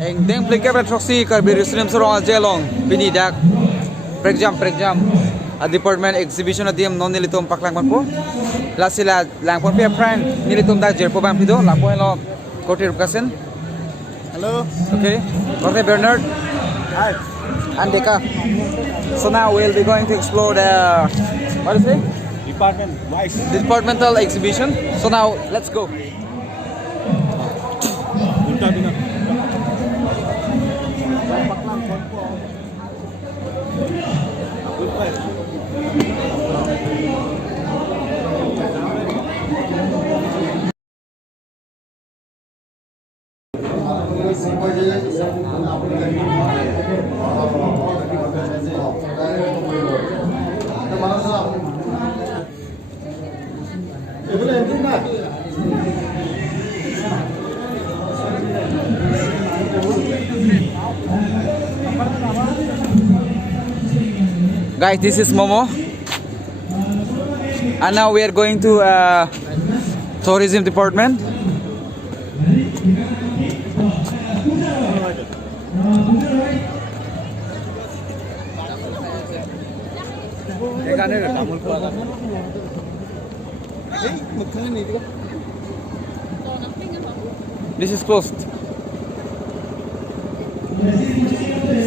Eng deng plika petroxy karbi rislim sorong jelong pini dak pregjam a department exhibition adiam non nilitom paklang po lasila langpon pe friend nilitom dak jerpo bang pido lapo lo kotir kasen. Hello. Okay, okay Bernard. Hi. And Deka. So now we'll be going to explore the what is it? Department Vice. Departmental exhibition. So now let's go. Ulta bina. Guys, this is Momo. And now we are going to tourism department. This is closed.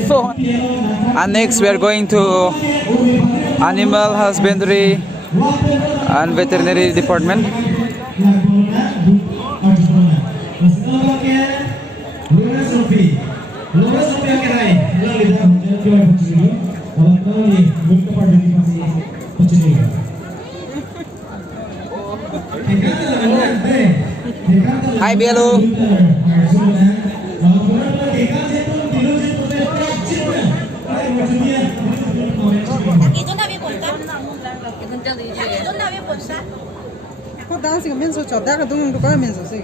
So, and next we are going to animal husbandry and veterinary department. Hi Bielu. Aku dah sih kemen so coba dah kadung untuk kau kemen so sih.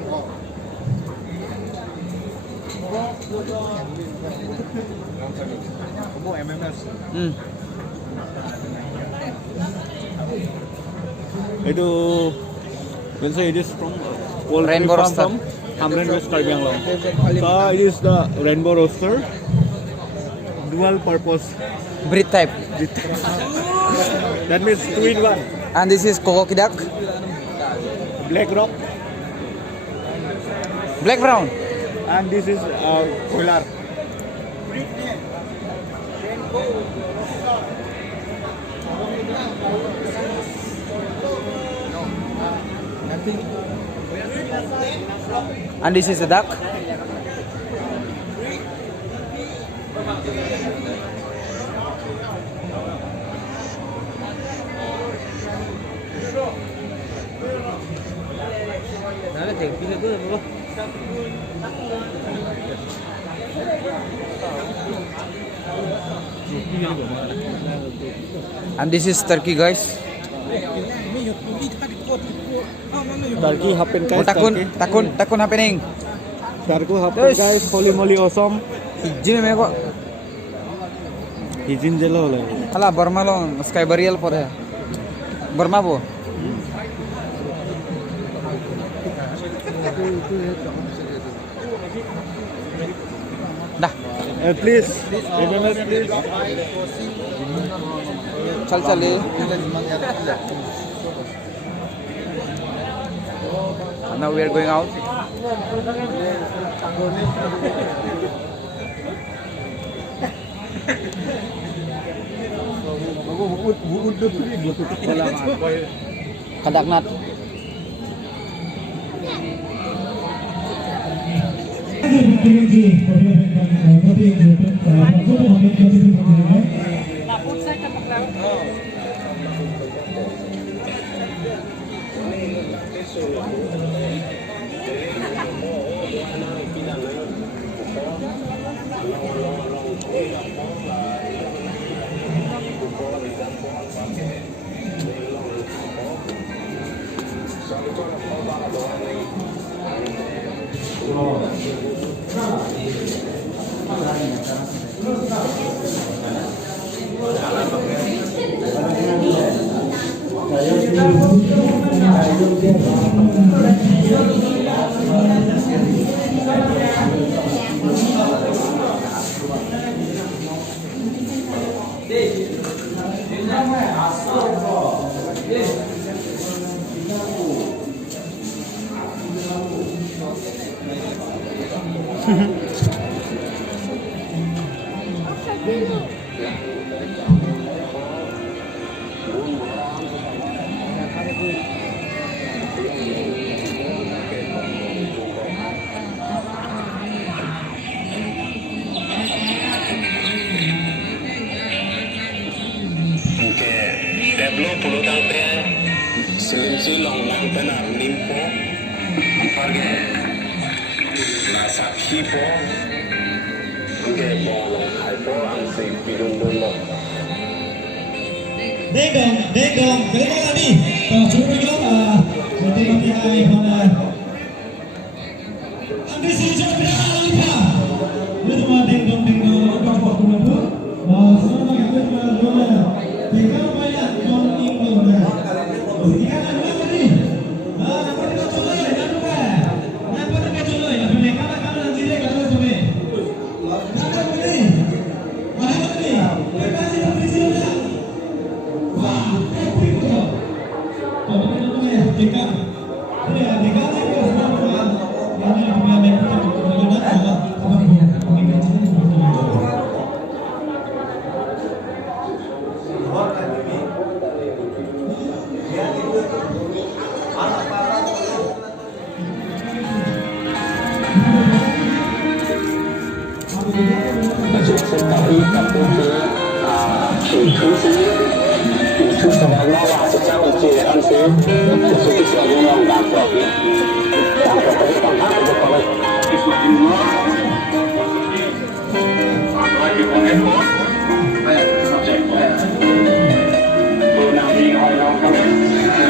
Itu when say it is from old Rainbow farm roaster. from Hamren West Karbi Anglong. So it is the rainbow roaster, dual purpose. Breed type. That means 2 in 1. And this is Coco Kidak. Black rock, Black brown. and this is kolar. And this is a duck. And this is turkey, guys. Turkey happen guys. Takun happening. Turkey happen Yes. guys. Holy moly awesome. Jine me ko. Hijin jelo hola. Ala Burma long sky burial pore. Burma bo. Dah. Please, MMS please. चल ले. Now we are going out. Kadaknat. Tablo puluh tangkre selim silong lang tanam limpo pagi masak hipo oke bolong hypo angsi pidun dulu Degong, kereta tadi. Kalau cuma juga, nanti nanti kami pada. Anda siapa kereta apa? Itu mah degong, apa waktu itu? Semua yang itu dulu. Degong banyak dongeng dulu. Tiga apa ni? Nampak kita coba ya, nampak kita coba ya. Boleh kalau nanti deh kalau coba. Nampak ni, mana ni? Kita sih pergi sini.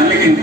Bikin